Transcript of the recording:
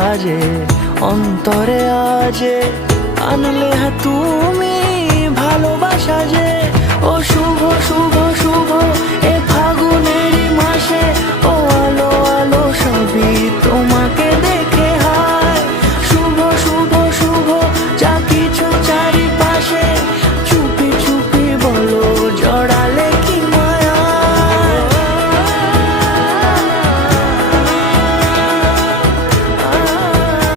সাজে অন্তরে আজে আনলে তুমি ভালোবাসা যে ও শুভ শুভ